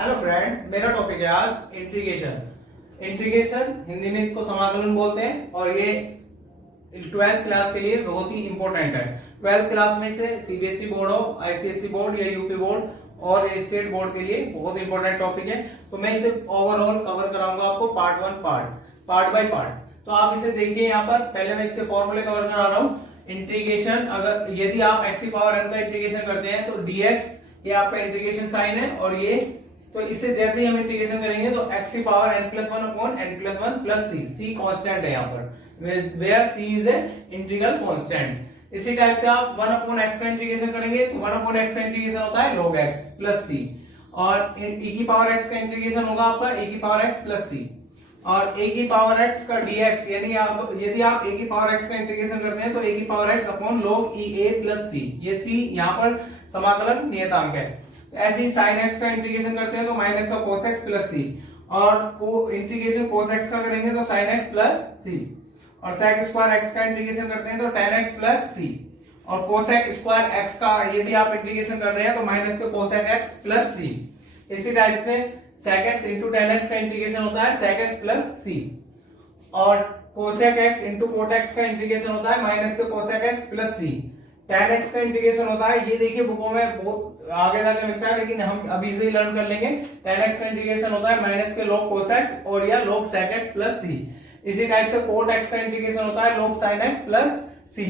Hello friends, मेरा topic है आज इंटीग्रेशन। इंटीग्रेशन हिंदी में इसको समाकलन बोलते हैं और ये 12th क्लास के लिए बहुत ही इंपॉर्टेंट है। 12th क्लास में से सीबीएसई बोर्ड हो, आईसीएसई बोर्ड या यूपी बोर्ड और स्टेट बोर्ड के लिए बहुत इंपॉर्टेंट टॉपिक है। तो मैं इसे ओवरऑल कवर कराऊंगा आपको पार्ट बाय पार्ट। तो आप इसे देखिए, यहाँ पर पहले मैं इसके फॉर्मूले कवर करा रहा हूँ। इंटीग्रेशन, अगर यदि आप x की पावर n का इंटीग्रेशन करते हैं तो dx ये आपका इंटीग्रेशन साइन है, और ये तो इससे जैसे ही हम इंटीग्रेशन करेंगे तो x की power n+1 upon n+1 plus c constant है यहाँ पर, where c is a integral constant. इसी टाइप से आप 1 अपॉन x का इंटीग्रेशन करेंगे तो 1 अपॉन x का इंटीग्रेशन होता है log x प्लस c, और e की पावर x का इंटीग्रेशन होगा आपका e की पावर x प्लस c, और a की पावर x का dx, यानी यदि आप a की पावर x का इंटीग्रेशन करते हैं तो a की power x upon log e a plus c, ये c यहाँ पर समाकलन नियतांक है। ऐसे ही sin x का इंटीग्रेशन करते हैं तो माइनस का cos x प्लस c, और इंटीग्रेशन cos x का करेंगे तो sin x प्लस c, और sec स्क्वायर x का इंटीग्रेशन करते हैं तो tan x प्लस c, और cosec स्क्वायर x का यदि आप इंटीग्रेशन कर रहे हैं तो माइनस के cosec x प्लस c। इसी टाइप से sec x into tan x का इंटीग्रेशन होता है sec x प्लस c, और cosec x into cot x का इंटीग्रेशन होता है माइनस के cosec x plus c। tan x का इंटीग्रेशन होता है, ये देखिए बुकों में बहुत आगे जाकर मिलता है लेकिन हम अभी से ही लर्न कर लेंगे। tan x का इंटीग्रेशन होता है माइनस के log cos x और या log sec x plus c। इसी टाइप से cot x का इंटीग्रेशन होता है log sin x plus c,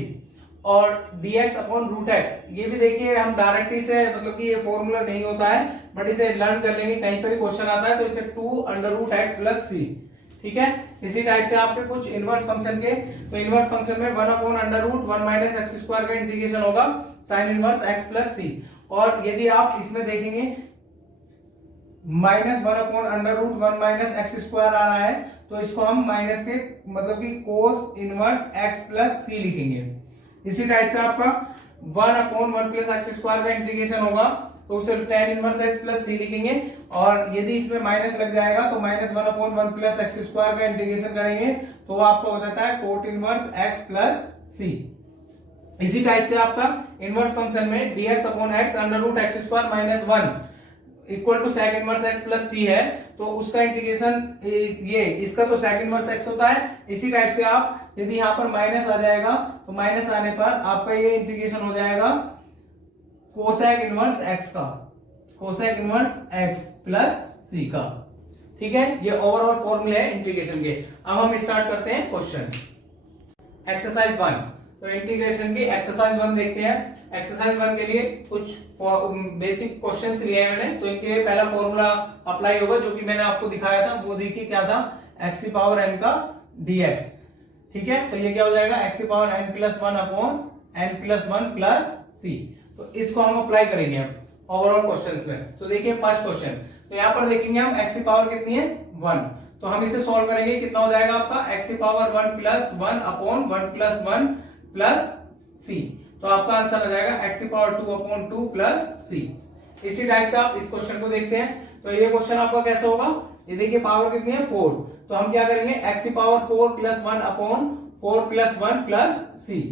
और dx अपॉन रूट x, ये भी देखिए हम डायरेक्ट ही से, मतलब कि ये फॉर्मूला नहीं होता है बट इसे लर्न कर लेंगे, कहीं पर क्वेश्चन आता है तो इसे 2 under root x plus c, ठीक है। इसी टाइप से आपके कुछ इनवर्स फंक्शन के, तो इनवर्स फंक्शन में 1 upon under root 1 minus x square का इंटीग्रेशन होगा sine inverse x plus c, और यदि आप इसमें देखेंगे minus 1 upon under root 1 minus x square आ रहा है तो इसको हम माइनस के मतलब कि cos inverse x plus c लिखेंगे। इसी टाइप से आपका 1 अपॉन 1 प्लस एक्स स्क्वायर का इंटीग्रेशन होगा तो उसे tan inverse x plus c लिखेंगे, और यदि इसमें माइनस लग जाएगा तो minus 1 upon 1 plus x square का इंटीग्रेशन करेंगे तो आपका हो जाता है cot inverse x plus c। इसी टाइप से आपका इनवर्स फंक्शन में dx upon x under root x square minus 1 equal to sec inverse x plus c है, तो उसका इंटीग्रेशन ये इसका तो सेक इनवर्स x होता है। इसी टाइप से आप यदि यहाँ पर माइनस आ जाएगा तो माइनस आने पर आपका ये इंटीग्रेशन हो जाएगा कोसेक इनवर्स x का, cosec inverse x plus c का, ठीक है। ये ओवरऑल फॉर्मूले है इंटीग्रेशन के। अब हम स्टार्ट करते हैं क्वेश्चन। एक्सरसाइज 1, तो इंटीग्रेशन की एक्सरसाइज 1 देखते हैं। एक्सरसाइज 1 के लिए कुछ बेसिक क्वेश्चंस लिए हैं मैंने, तो इनके लिए पहला फॉर्मूला अप्लाई होगा जो कि मैंने आपको दिखाया था, वो देखिए क्या था, x की पावर n का dx, ठीक है। तो ये क्या हो जाएगा x की power n+1 upon n+1 plus c, तो इसको हम अप्लाई करेंगे अब ओवरऑल क्वेश्चंस में। तो देखिए फर्स्ट क्वेश्चन, तो यहाँ पर देखेंगे हम x की पावर कितनी है 1, तो हम इसे सॉल्व करेंगे, कितना हो जाएगा आपका x की पावर 1+1 अपॉन 1+1 प्लस c, तो आपका आंसर आ जाएगा x की पावर 2 अपॉन 2 प्लस c। इसी टाइप से आप इस क्वेश्चन को देखते हैं, तो ये क्वेश्चन आपका कैसे होगा, ये देखिए पावर कितनी है 4, तो हम क्या करेंगे x की पावर 4+1 अपॉन 4+1 प्लस c,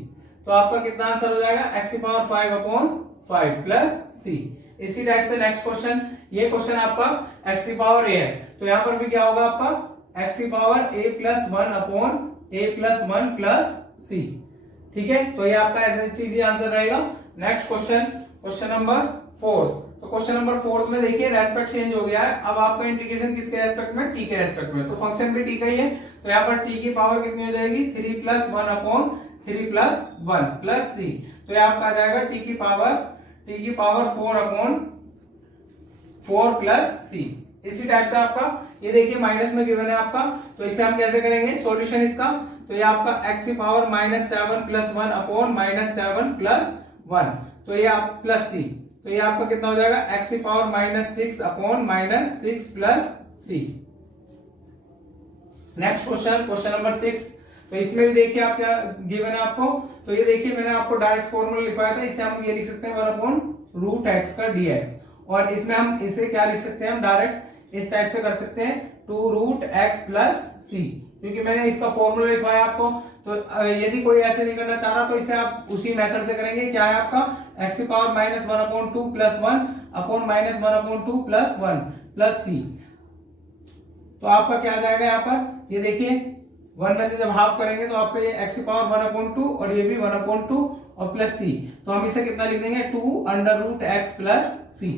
तो आपका कितना आंसर हो जाएगा x की पावर 5 अपॉन 5 प्लस c। इसी टाइप से नेक्स्ट क्वेश्चन, ये क्वेश्चन आपका x की पावर a है, तो यहाँ पर भी क्या होगा आपका x की power a+1 upon a+1 plus c, ठीक है। तो ये आपका ऐसा चीज आंसर रहेगा। नेक्स्ट क्वेश्चन, क्वेश्चन नंबर 4, तो क्वेश्चन नंबर 4 में देखिए रेस्पेक्ट चेंज हो गया है, अब आपका इंटीग्रेशन किसके रेस्पेक्ट में, t के रेस्पेक्ट में, तो फंक्शन भी t का ही है, तो यहाँ पर t की पावर कितनी हो जाएगी 3+1 अपॉन 3+1 प्लस c, तो ये आपका आ जाएगा t की पावर 4 अपॉन 4 प्लस c। इसी टाइप से आपका ये देखिए माइनस में गिवन है आपका, तो इसे हम कैसे करेंगे सॉल्यूशन इसका, तो ये आपका x की पावर -7+1 अपॉन -7 प्लस 1, तो ये आप प्लस c, तो ये आपका कितना हो जाएगा x की power -6 upon -6 plus c। Next question, question number 6, तो इसमें भी देखिए आप क्या गिवन है आपको, तो ये देखिए मैंने आपको डायरेक्ट फॉर्मूला लिखवाया था, इसे हम ये लिख सकते हैं 1 अपॉन रूट x का dx, और इसमें हम इसे क्या लिख सकते हैं, हम डायरेक्ट इस टाइप से कर सकते हैं 2 रूट x प्लस c, क्योंकि मैंने इसका फॉर्मूला लिखवाया आपको। तो यदि कोई ऐसे नहीं करना चाह रहा तो इसे आप उसी मेथड से करेंगे। क्या है आपका x की power minus 1/2 plus 1 upon minus 1/2 plus 1 plus c. तो आपका क्या आ जाएगा यहाँ पर, ये देखिए 1 में से जब हाफ करेंगे तो आपका ये x की पावर 1/2 और ये भी 1/2 और प्लस सी। तो हम इसे कितना लिख देंगे 2√x प्लस सी।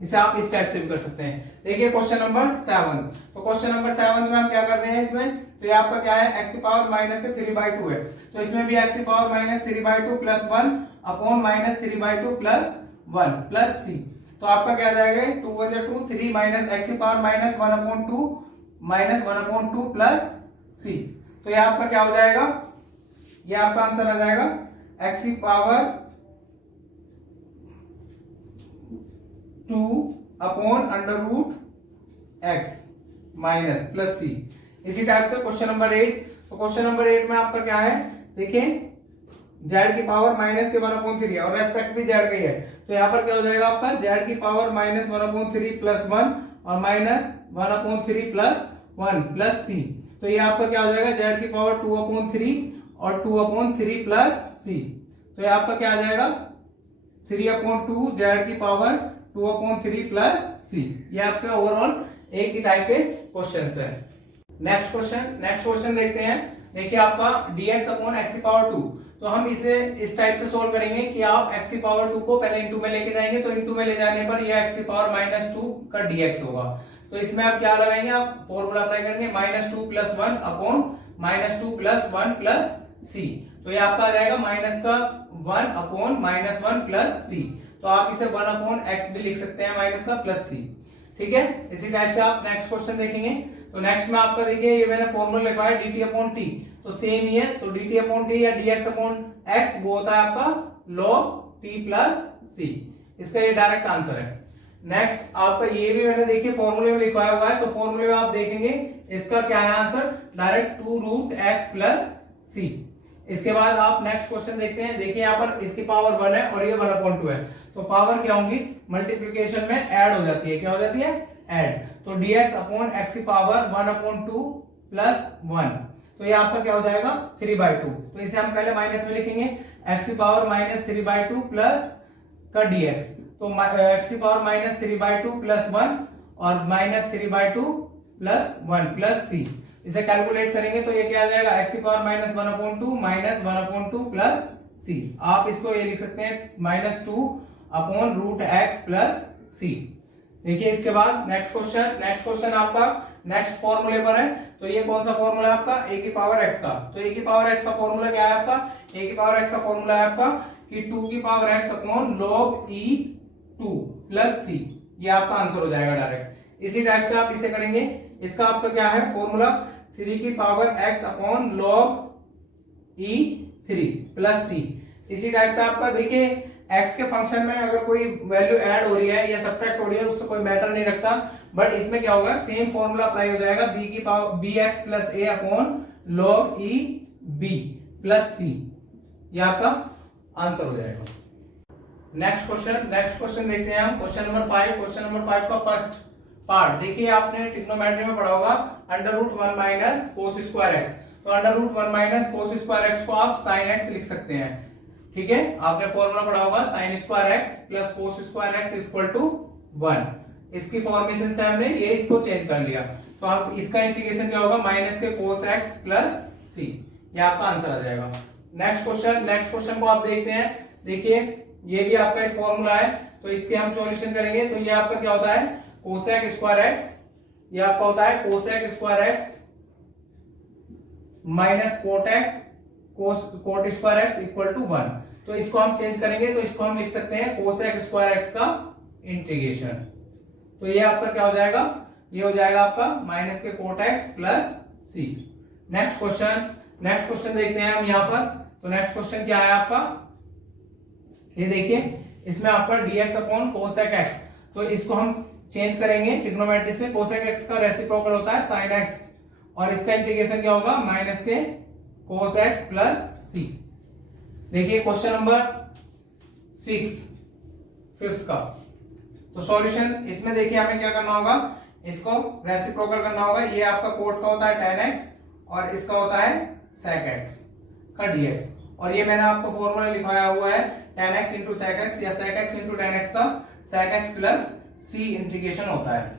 इसे आप इस टाइप से भी कर सकते हैं। देखिए क्वेश्चन नंबर 7। तो क्वेश्चन नंबर 7 में हम क्या कर रहे हैं इसमें, तो ये आपका क्या है x की पावर माइनस के 3/2 है। तो इसमें भी x की power minus 3/2 plus 1 upon minus 3/2 plus 1 plus c. तो आपका क्या आ जाएगा 2 वजह 2 3 माइनस x की power minus 1/2 minus 1/2 plus c. तो ये आपका क्या हो जाएगा, ये आपका आंसर आ जाएगा x की power 2 upon √x minus plus c. इसी टाइप से क्वेश्चन नंबर 8। तो क्वेश्चन नंबर 8 में आपका क्या है, देखिए z की पावर माइनस के 1/3 है और रेस्पेक्ट भी z का ही है। तो यहाँ पर क्या हो जाएगा आपका z की पावर माइनस 1/3 प्लस 1 और माइनस 1/3 प्लस 1 प्लस सी। तो ये आपका क्या हो जाएगा z की पावर 2/3 और 2/3 प्लस सी। तो ये आपका क्या आ जाएगा 3/2 z की पावर 2/3 प्लस सी। ये आपके ओवरऑल एक ही टाइप के क्वेश्चंस है। नेक्स्ट क्वेश्चन देखते हैं। देखिए आपका dx अपॉन x की पावर 2। तो हम इसे इस टाइप से सोल्व करेंगे कि आप x की पावर 2 को पहले इनटू में लेके जाएंगे, तो इनटू में ले जाने पर ये x की पावर माइनस 2 का dx होगा। तो इसमें आप क्या लगाएंगे, आप फॉर्मूला अप्लाई करेंगे -2 plus 1 upon -2 plus 1 plus c. तो ये आपका आ जाएगा माइनस का 1 अपॉन -1 प्लस सी। तो आप इसे 1 अपॉन x भी लिख सकते हैं माइनस का प्लस सी। ठीक है, इसी टाइप से आप नेक्स्ट क्वेश्चन देखेंगे। तो नेक्स्ट में आपका देखिए ये मैंने फॉर्मूला लिखवाया dt अपॉन टी, तो सेम ही है। तो dt अपॉन टी या dx अपॉन x वो होता है आपका log t प्लस सी। इसका ये डायरेक्ट आंसर है। नेक्स्ट आपका ये भी मैंने देखिए फॉर्मूले में लिखवाया हुआ है। तो फॉर्मूले में आप देखेंगे इसका क्या है आंसर, डायरेक्ट 2√x प्लस सी। इसके बाद आप नेक्स्ट क्वेश्चन देखते हैं। देखिए यहाँ पर इसकी पावर 1 है और ये 1/2 है। तो पावर क्या होंगी, मल्टीप्लिकेशन में ऐड हो जाती है। क्या हो जाती है, ऐड। तो dx अपॉन x की पावर 1/2 प्लस 1। तो ये आपका क्या हो जाएगा 3/2। तो इसे हम पहले माइनस में लिखेंगे, x की पावर माइनस 3/2 प्लस का dx। तो x की पावर माइनस 3/2 प्लस 1 और माइनस 3/2 प्लस 1 प्लस सी। इसे कैलकुलेट करेंगे तो ये क्या आ जाएगा x की पावर माइनस 1/2 माइनस 1/2 प्लस सी। आप इसको ये लिख सकते हैं -2 अपॉन √x प्लस सी। देखिए इसके बाद नेक्स्ट क्वेश्चन आपका नेक्स्ट फॉर्मूले पर है। तो ये कौन सा फॉर्मूला है आपका, a की पावर x का। तो a की पावर x का फॉर्मूला क्या है आपका, a की पावर x का फॉर्मूला है आपका कि 2 की power x upon log e2 plus c। ये आपका आंसर हो जाएगा डायरेक्ट। इसी टाइप से आप इसे करेंगे। इसका आपका क्या है फॉर्मूला, 3 की power x upon log e3 plus c। इसी टाइप से आपका देखिए x के फंक्शन में अगर कोई वैल्यू ऐड हो रही है या सब्ट्रैक्ट हो रही है उससे कोई मैटर नहीं रखता, बट इसमें क्या होगा सेम फॉर्मूला अप्लाई हो जाएगा, b की power bx plus a upon log e b plus c। ये आपका आंसर हो जाएगा। नेक्स्ट क्वेश्चन देखते हैं हम। क्वेश्चन नंबर 5 का फर्स्ट पार्ट देखिए, आपने ट्रिग्नोमेट्री में पढ़ा होगा √1 माइनस कोस स्क्वायर एक्स। तो √1 माइनस कोस स्क्वायर एक्स को आप साइन एक्स लिख सकते हैं। ठीक है, आपने फॉर्मूला पढ़ा होगा sine square x plus cos square x equal to 1। इसकी फॉर्मेशन से हमने ये इसको चेंज कर लिया। तो आप इसका इंटीग्रेशन क्या होगा, माइनस के कोस एक्स प्लस सी। ये आपका आंसर आ जाएगा। नेक्स्ट क्वेश्चन को आप देखते हैं। देखिए ये भी आपका एक फॉर्मूला है, तो इसके हम सॉल्यूशन करेंगे। तो ये आपका क्या होता है कोसेक स्क्वायर एक्स, ये आपका होता है cosec square x minus cot x cot square x equal to 1। तो इसको हम चेंज करेंगे, तो इसको हम लिख सकते हैं कोसेक स्क्वायर एक्स का इंटीग्रेशन। तो ये आपका क्या हो जाएगा, ये हो जाएगा आपका माइनस के कोट एक्स प्लस सी। नेक्स्ट क्वेश्चन देखते हैं हम यहाँ पर। तो नेक्स्ट क्वेश्चन क्या है आपका, ये देखिए इसमें आपका dx अपॉन कोसेक एक्स। तो इसको हम चेंज करेंगे ट्रिग्नोमेट्री से। कोसेक एक्स का रेसिप्रोकल होता है साइन एक्स और इसका इंटीग्रेशन क्या होगा माइनस के कोस एक्स प्लस सी। देखिए क्वेश्चन नंबर 6 फिफ्थ का। तो सॉल्यूशन इसमें देखिए हमें क्या करना होगा, इसको रेसिप्रोकल करना होगा। ये आपका कोट का होता है tan x और इसका होता है sec x का dx। और ये मैंने आपको फॉर्मूला लिखाया हुआ है tan x into sec x या sec x into tan x का sec x plus c integration होता है।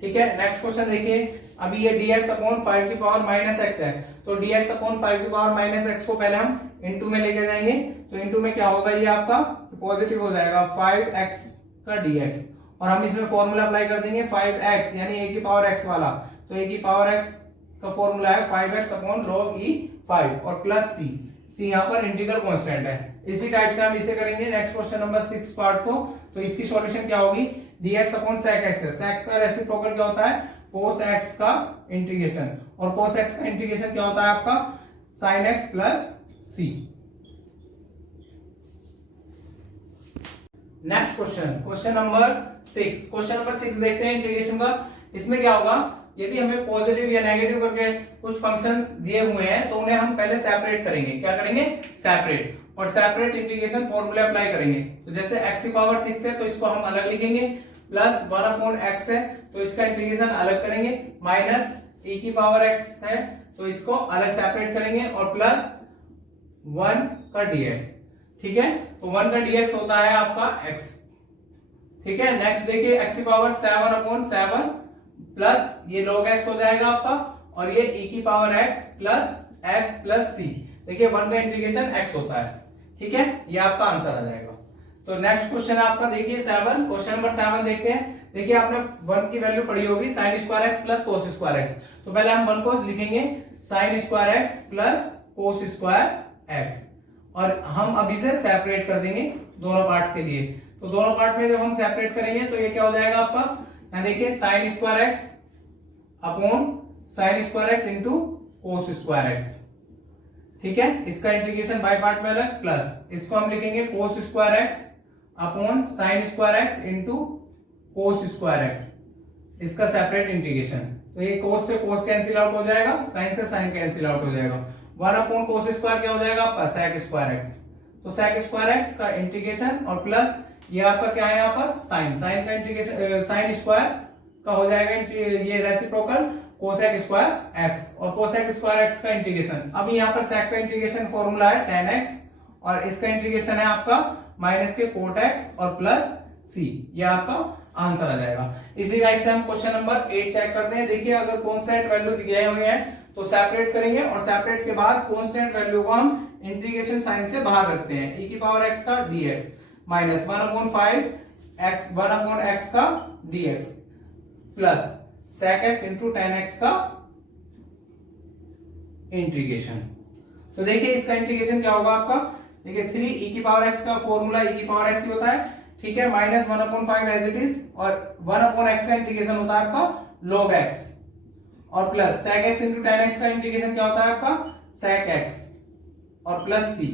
ठीक है, नेक्स्ट क्वेश्चन देखिए। अभी ये dx अपॉन 5 की पावर माइनस x है, तो dx अपॉन 5 की पावर माइनस x को पहले हम इनटू में लेके जाएंगे। तो इनटू में क्या होगा, ये आपका पॉजिटिव हो जाएगा 5x का dx, और हम इसमें फॉर्मूला अप्लाई कर देंगे 5x यानी a की पावर x वाला। तो a की पावर x का फॉर्मूला है 5x अपॉन log e 5 और प्लस c यहाँ पर इंटीग्रल कांस्टेंट है। इसी टाइप से हम इसे करेंगे नेक्स्ट क्वेश्चन नंबर 6 पार्ट को। तो इसकी सॉल्यूशन क्या होगी, dx अपॉन sec x है, sec का रेसिप्रोकल क्या होता है cos x का इंटीग्रेशन, और cos x का इंटीग्रेशन क्या होता है आपका sin x plus c। Next question number 6। Question number 6 देखते हैं इंटीग्रेशन का। इसमें क्या होगा, यदि हमें पॉजिटिव या नेगेटिव करके कुछ फंक्शंस दिए हुए हैं तो उन्हें हम पहले सेपरेट करेंगे। क्या करेंगे, सेपरेट, और सेपरेट इंटीग्रेशन फॉर्मूला अप्लाई करेंगे। तो जैसे x की पावर 6 है तो इसको हम अलग लिखेंगे, प्लस 1 अपॉन x है तो इसका इंटीग्रेशन अलग करेंगे, माइनस e की पावर x है तो इसको अलग सेपरेट करेंगे, और प्लस 1 का dx। ठीक है, तो 1 का dx होता है आपका x। ठीक है, नेक्स्ट देखिए x की पावर 7 अपॉन 7 प्लस ये log x हो जाएगा आपका, और ये e की पावर x प्लस c। देखिए 1 का इंटीग्रेशन x होता है। ठीक है, ये आपका आंसर आ जाएगा। तो नेक्स्ट क्वेश्चन आपका देखिए 7, क्वेश्चन नंबर 7 देखते हैं। देखिए आपने 1 की वैल्यू पढ़ी होगी sin square x plus cos square x। तो पहले हम 1 को लिखेंगे sin square x plus cos square x, और हम अभी से सेपरेट कर देंगे दोनों पार्ट्स के लिए। तो दोनों पार्ट में जब हम सेपरेट करेंगे तो ये क्या हो जाएगा आपका, यहाँ देखिए sin square x upon sin square x into cos square x। ठीक है, इसका इंटीग्रेशन बाय पार्ट में अलग, प्लस इसको हम लिखेंगे cos square x upon sin square x into cos square x, इसका सेपरेट इंटीग्रेशन। तो ये cos से cos कैंसिल आउट हो जाएगा, sin से sin कैंसिल आउट हो जाएगा, 1 अपॉन cos स्क्वायर क्या हो जाएगा आपका sec स्क्वायर x। तो sec स्क्वायर x का इंटीग्रेशन और प्लस ये आपका क्या है यहाँ पर sin का इंटीग्रेशन, sin स्क्वायर का हो जाएगा ये रेसिप्रोकल cosec स्क्वायर x, और cosec स्क्वायर x का इंटीग्रेशन। अब यहाँ पर sec का इंटीग्रेशन फॉर्मूला है tan x, और इसका इंटीग्रेशन है आपका माइनस के cot x और प्लस c। ये आपका आंसर आ जाएगा। इसी टाइप से हम क्वेश्चन नंबर 8 चेक करते हैं। देखिए अगर कांस्टेंट वैल्यू दिए हुए हैं तो सेपरेट करेंगे, और सेपरेट के बाद कांस्टेंट वैल्यू को हम इंटीग्रेशन साइन से बाहर रखते हैं। e की पावर x का dx माइनस 1 अपॉन 1 x का dx plus sec x into tan x का इंटीग्रेशन। तो देखिए इसका इंटीग्रेशन क्या होगा आपका, देखिए 3 e की पावर x का फॉर्मूला e की पावर x ही होता है। ठीक है, minus 1 upon 5 as it is, और 1 अपॉन x का इंटीग्रेशन होता है आपका log x, और plus sec x into tan x का इंटीग्रेशन क्या होता है आपका sec x और प्लस c।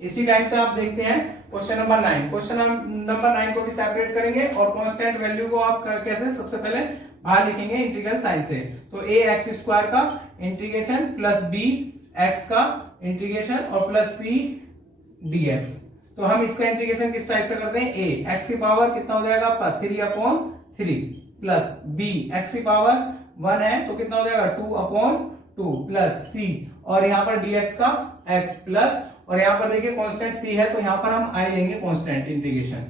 इसी टाइप से आप देखते हैं क्वेश्चन नंबर 9। क्वेश्चन नंबर 9 को भी सेपरेट करेंगे, और कांस्टेंट वैल्यू को आप कैसे, सबसे पहले बाहर लिखेंगे इंटीग्रल साइन से। तो a x स्क्वायर का इंटीग्रेशन प्लस b x का इंटीग्रेशन और प्लस c dx। तो हम इसका इंटीग्रेशन किस टाइप से करते हैं, a x की पावर कितना हो जाएगा आपका 3 अपॉन 3 प्लस b x की पावर 1 है तो कितना हो जाएगा 2 अपॉन 2 प्लस c, और यहाँ पर dx का x प्लस, और यहाँ पर देखिए कांस्टेंट c है तो यहाँ पर हम i लेंगे constant integration.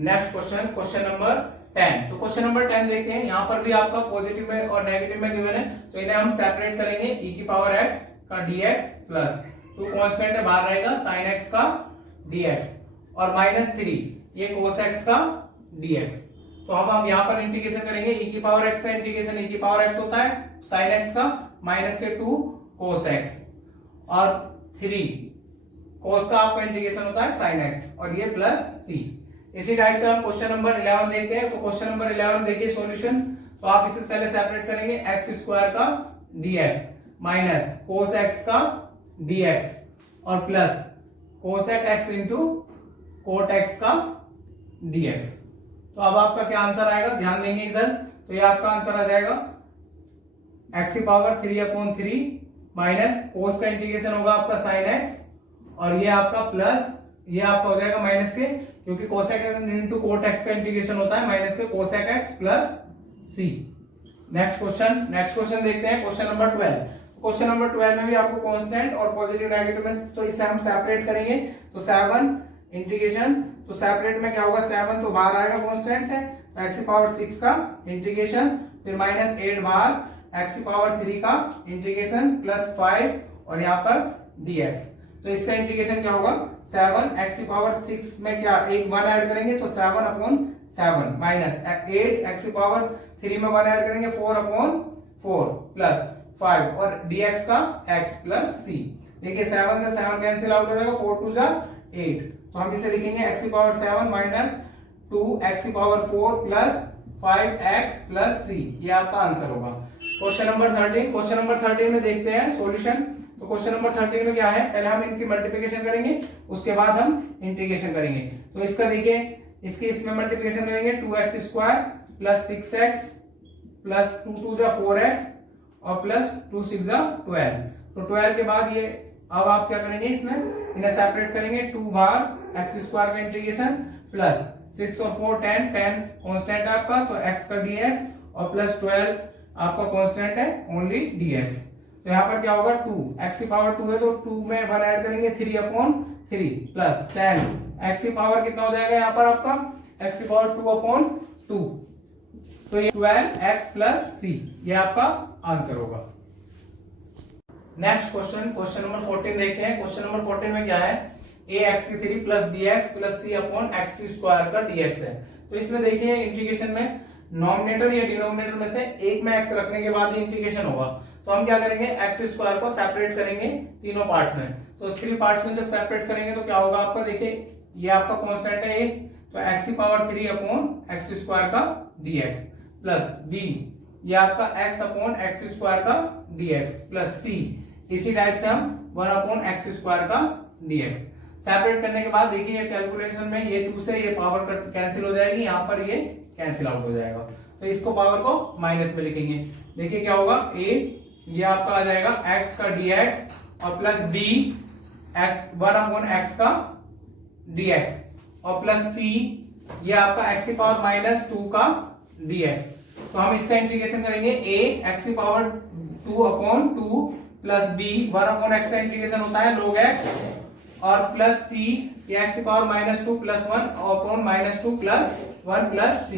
Next question number 10। तो क्वेश्चन नंबर 10 देखते हैं। यहाँ पर भी आपका पॉजिटिव में और नेगेटिव में गिवन है, तो इन्हें हम सेपरेट करेंगे। e की पावर x का dx प्लस 2 कांस्टेंट है बाहर रहेगा sin x का dx, और माइनस 3 ये cos x का dx। तो हम अब यहाँ पर इंटीग्रेशन करेंगे। e की पावर x का इंटीग्रेशन e की पावर x होता है sin x का माइनस के 2 cos x, और 3 cos का आपका इंटीग्रेशन होता है sin x, और ये प्लस c। इसी टाइप से हम क्वेश्चन नंबर 11 देखते हैं। तो क्वेश्चन नंबर 11 देखिए सॉल्यूशन। तो आप इसे पहले सेपरेट करेंगे, x स्क्वायर का dx माइनस cos x का dx, और plus cosec x into cot x का dx। तो अब आपका क्या आंसर आएगा, ध्यान देंगे इधर। तो ये आपका आंसर आ जाएगा x की पावर 3 अपॉन 3 माइनस cos का इंटीग्रेशन होगा आपका sin x, और ये आपका प्लस ये आपका हो जाएगा माइनस के, क्योंकि cosec x into cot x का इंटीग्रेशन होता है माइनस के cosec x plus c। Next question देखते हैं, क्वेश्चन नंबर 12। क्वेश्चन नंबर 12 में भी आपको कांस्टेंट और पॉजिटिव नेगेटिव में, तो इसे हम सेपरेट करेंगे। तो 7 इंटीग्रेशन, तो सेपरेट में क्या होगा, 7 तो बाहर आएगा, कांस्टेंट है, तो x की पावर 6 का इंटीग्रेशन, फिर -8 बाहर, x की पावर 3 का इंटीग्रेशन प्लस 5 और यहाँ पर dx। तो इसका इंटीग्रेशन क्या होगा, 7 x की पावर 6 में क्या एक 1 ऐड करेंगे तो 7/7 माइनस 8 x की पावर 3 में 1 ऐड करेंगे 4/4 प्लस 5 और dx का x प्लस c। देखिए 7 से 7 कैंसिल आउट हो जाएगा, 4 2 जा 8, तो हम इसे लिखेंगे x की पावर 7 माइनस 2x की power 4 plus 5x plus c। ये आपका आंसर होगा। क्वेश्चन नंबर 13, क्वेश्चन नंबर 13 में देखते हैं सॉल्यूशन। तो क्वेश्चन नंबर 13 में क्या है, पहले हम इनकी मल्टीप्लिकेशन करेंगे, उसके बाद हम इंटीग्रेशन करेंगे। तो इसका देखिए, इसकी इसमें मल्टीप्लिकेशन करेंगे, 2x square plus 6x plus 2 2 जा 4x और प्लस 2 6 जा 12। तो 12 के बाद ये अब आप क्या करेंगे, इसमें इन्हें सेपरेट करेंगे, 2 बार x स्क्वायर का इंटीग्रेशन प्लस 6 और 4 10 10 कांस्टेंट है आपका, तो x का dx और प्लस 12 आपका कांस्टेंट है ओनली dx। तो यहाँ पर क्या होगा, 2 x की पावर 2 है तो 2 में 1 ऐड करेंगे, 3/3 प्लस 10 x की पावर कितना हो जाएगा यहाँ पर आपका, x की पावर 2/2, तो ये 12x प्लस c, ये आपका आंसर होगा। नेक्स्ट क्वेश्चन, क्वेश्चन नंबर 14 देखते हैं। क्वेश्चन नंबर 14 में क्या है, ax3 plus bx plus c/x² का dx है। तो इसमें देखिए इंटीग्रेशन में नॉमिनेटर या डिनोमिनेटर में से एक में x रखने के बाद ही इंटीग्रेशन होगा। तो हम क्या करेंगे, x² को सेपरेट करेंगे तीनों पार्ट्स में। तो 3 पार्ट्स में जब सेपरेट करेंगे तो क्या होगा आपका, देखिए ये आपका कांस्टेंट है a, तो x की पावर 3/x² का dx प्लस b, ये आपका x/x² का dx प्लस c, इसी टाइप से हम 1/x² का dx। सेपरेट करने के बाद देखिए कैलकुलेशन में ये 2 से ये पावर कट कैंसिल हो जाएगी, यहाँ पर ये कैंसिल आउट हो जाएगा, तो इसको पावर को माइनस में लिखेंगे। देखिए क्या होगा, a ये आपका आ जाएगा x का dx और प्लस b x 1/x का dx और प्लस c ये आपका x की पावर -2 का dx। तो हम इसका इंटीग्रेशन करेंगे, a x की पावर 2/2 प्लस b 1/x का इंटीग्रेशन होता है log x और प्लस c ये x की power -2 plus 1/-2 plus 1 plus c,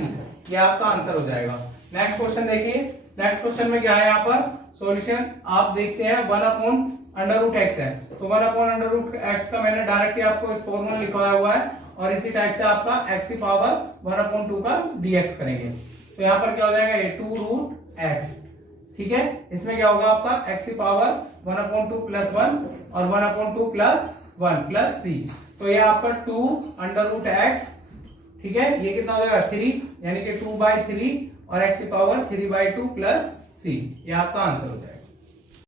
ये आपका आंसर हो जाएगा। नेक्स्ट क्वेश्चन देखिए, नेक्स्ट क्वेश्चन में क्या है, यहाँ पर सॉल्यूशन आप देखते हैं 1/√x है, तो 1/√x का मैंने डायरेक्टली आपको एक फॉर्मूला लिखवाया हुआ है और इसी टाइप से आपका x की पावर 1/2 का dx करेंगे। तो यहाँ पर क्या हो जाएगा, ये 2√x, ठीक है। इसमें क्या होगा आपका x की पावर 1/2 प्लस 1 और 1/2 प्लस 1 प्लस c, तो ये आपका 2√x, ठीक है। ये कितना हो जाएगा 3, यानी कि 2/3 और x की पावर 3/2 प्लस c, ये आपका आंसर हो जाएगा।